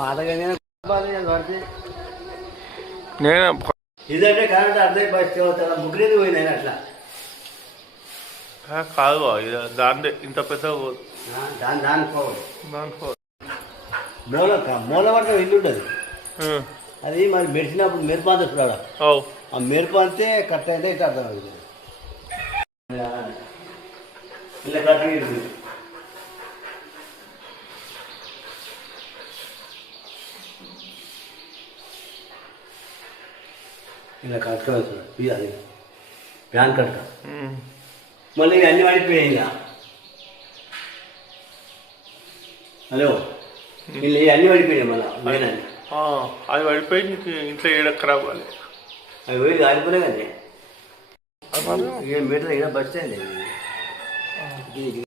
పాతగా నేను ఇదంటే కరెంట్ అర్థం బస్ ముగ్గురేది పోయింది అట్లా కాదు దాని ఇంత పెద్ద దాని పోవాలి దాని మూల పట్ల ఇల్లు ఉంటుంది అది మరి మెరిసినప్పుడు మెరుపు అంత చూడాలి ఆ మెరుపు అంతే కరెక్ట్ అయితే ఇట్లా అర్థం అవుతుంది ఇలా కరెక్ట్గా ఇస్తుంది ఇలా కరెక్ట్గా అవుతుంది అది ప్యాన్ కరెక్ట్ మళ్ళీ అన్ని పడిపోయాయి ఇంకా హలో వీళ్ళు అన్ని పడిపోయాయి మళ్ళీ లేనండి అది పడిపోయి నీకు ఇంట్లో ఏడ ఖరాబ్ అవ్వాలి అవి పోయి ఆడిపోయినా కానీ ఏం మీటర్ ఇక్కడ బస్ స్టాండ్